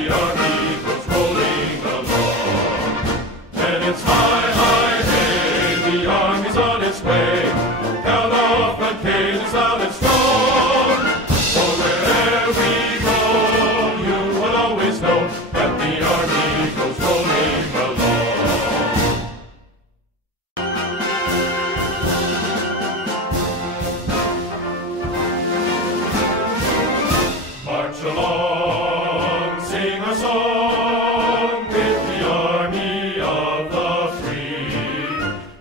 the army goes rolling along. And it's high, high, hey, the army's on its way. Held off on cages loud and strong. For wherever we go, you will always know that the army goes rolling along. March along, sing a song with the army of the free.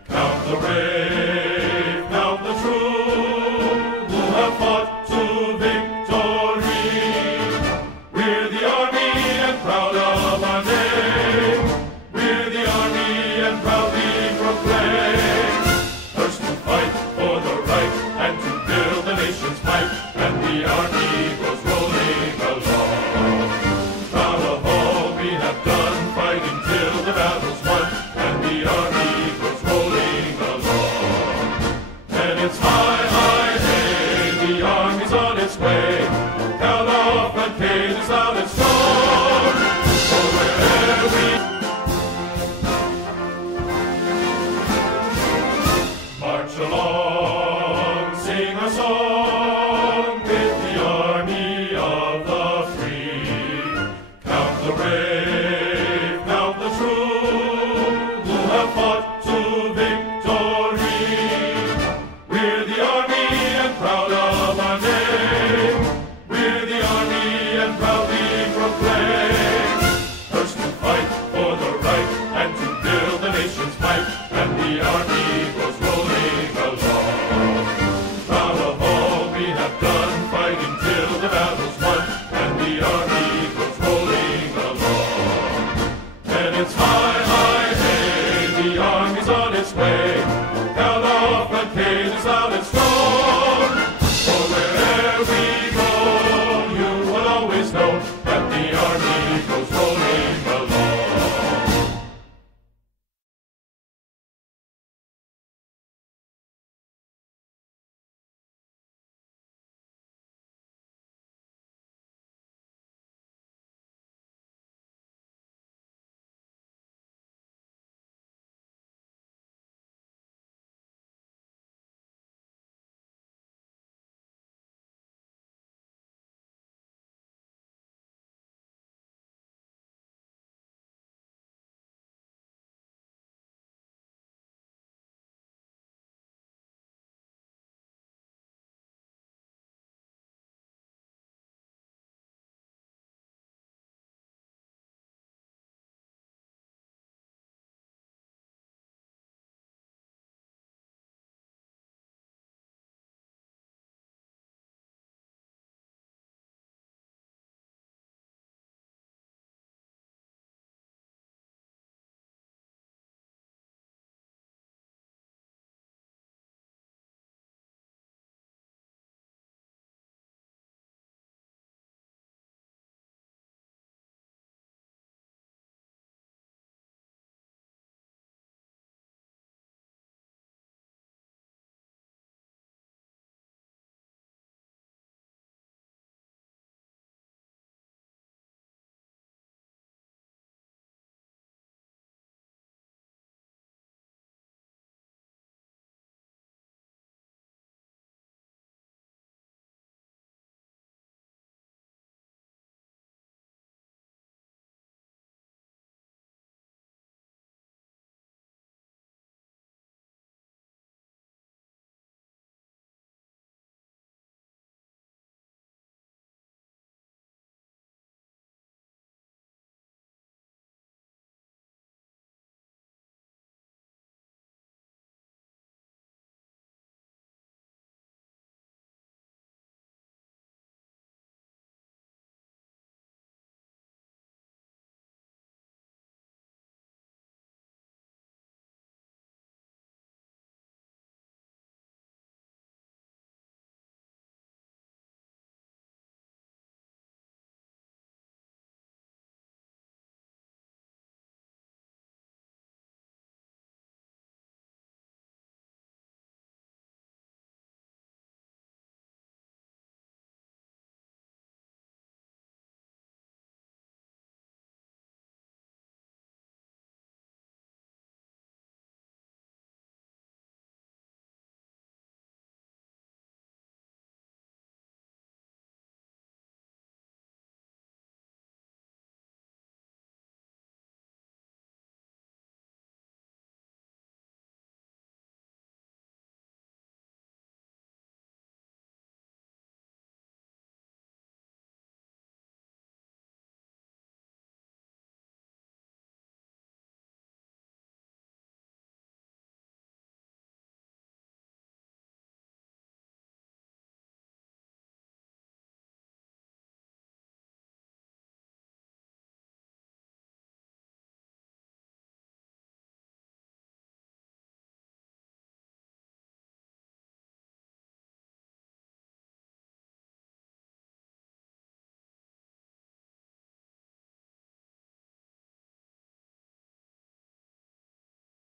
Count the brave, count the true, who have fought to victory. We're the army and proud of our name. We're the army and proudly proclaim. First to fight for the right and to build the nation's might. And the army goes rolling along. Proud of all we have done, fighting till the battle's won. And the army goes rolling along. And it's high, high, hey, the army's on its way. Held off on cages loud and strong. For wherever we march along, sing a song with the army of the free. Count the brave.